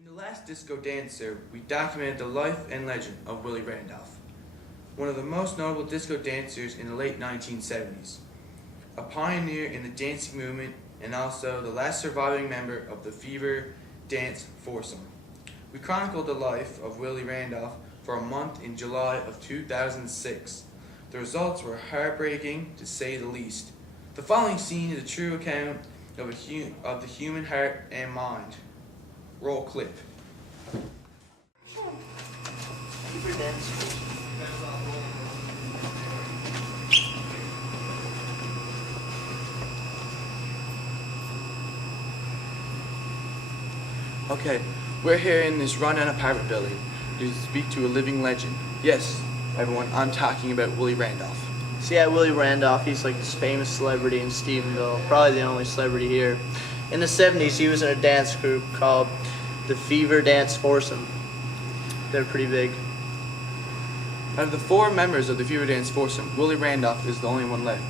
In the last Disco Dancer, we documented the life and legend of Willie Randolph, one of the most notable disco dancers in the late 1970s, a pioneer in the dancing movement and also the last surviving member of the Fever dance foursome. We chronicled the life of Willie Randolph for a month in July of 2006. The results were heartbreaking, to say the least. The following scene is a true account of the human heart and mind. Roll clip. Fever dance. Okay, we're here in this run-down apartment building to speak to a living legend. Yes, everyone, I'm talking about Willie Randolph. So yeah, Willie Randolph, he's like this famous celebrity in Stephenville, probably the only celebrity here. In the 70s, he was in a dance group called the Fever dance foursome. They're pretty big. Out of the 4 members of the Fever dance foursome, Willie Randolph is the only one left.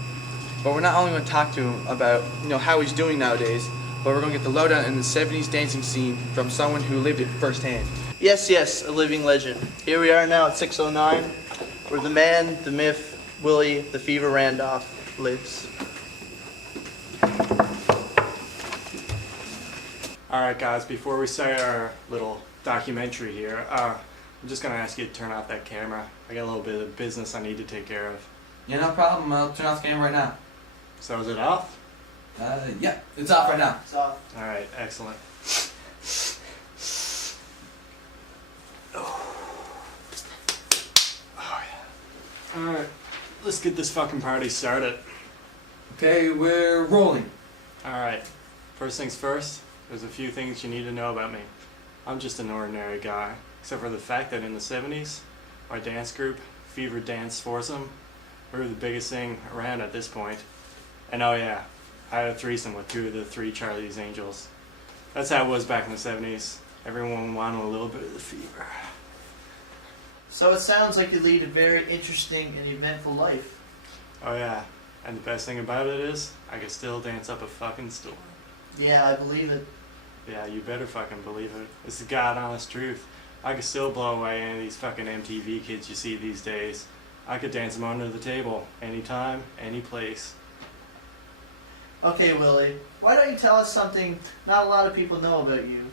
But we're not only going to talk to him about how he's doing nowadays, but we're going to get the lowdown in the 70s dancing scene from someone who lived it firsthand. Yes, a living legend. Here we are now at 609, where the man, the myth, Willie, the Fever Randolph lives. Alright guys, before we start our little documentary here, I'm just going to ask you to turn off that camera. I got a little bit of business I need to take care of. Yeah, no problem. I'll turn off the camera right now. So is it off? Yeah, it's off right now. It's off. Alright, excellent. Oh yeah. Alright, let's get this fucking party started. Okay, we're rolling. Alright, first things first, there's a few things you need to know about me. I'm just an ordinary guy, except for the fact that in the 70s, my dance group, Fever Dance Foursome, we were the biggest thing around at this point. And oh yeah, I had a threesome with 2 of the 3 Charlie's Angels. That's how it was back in the 70s. Everyone wanted a little bit of the fever. So it sounds like you lead a very interesting and eventful life. Oh yeah, and the best thing about it is, I can still dance up a fucking storm. Yeah, I believe it. Yeah, you better fucking believe it. It's the god honest truth. I could still blow away any of these fucking MTV kids you see these days. I could dance them under the table, anytime, any place. Okay, Willie, why don't you tell us something not a lot of people know about you?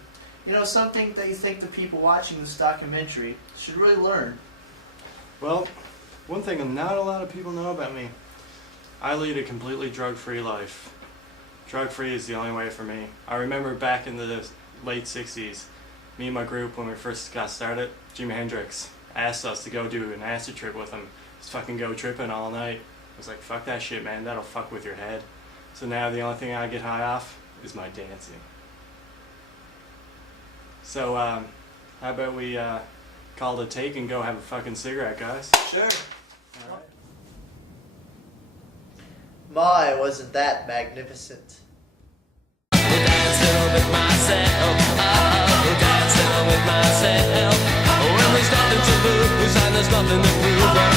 You know, something that you think the people watching this documentary should really learn. Well, one thing not a lot of people know about me. I lead a completely drug-free life. Drug-free is the only way for me. I remember back in the late 60s, me and my group, when we first got started, Jimi Hendrix asked us to go do an acid trip with him. Just fucking go tripping all night. I was like, fuck that shit, man, that'll fuck with your head. So now the only thing I get high off is my dancing. So, how about we call it a take and go have a fucking cigarette, guys? Sure. Alright. My, wasn't that magnificent. Dancing with myself, dancing with myself. When there's nothing to lose and there's nothing to prove.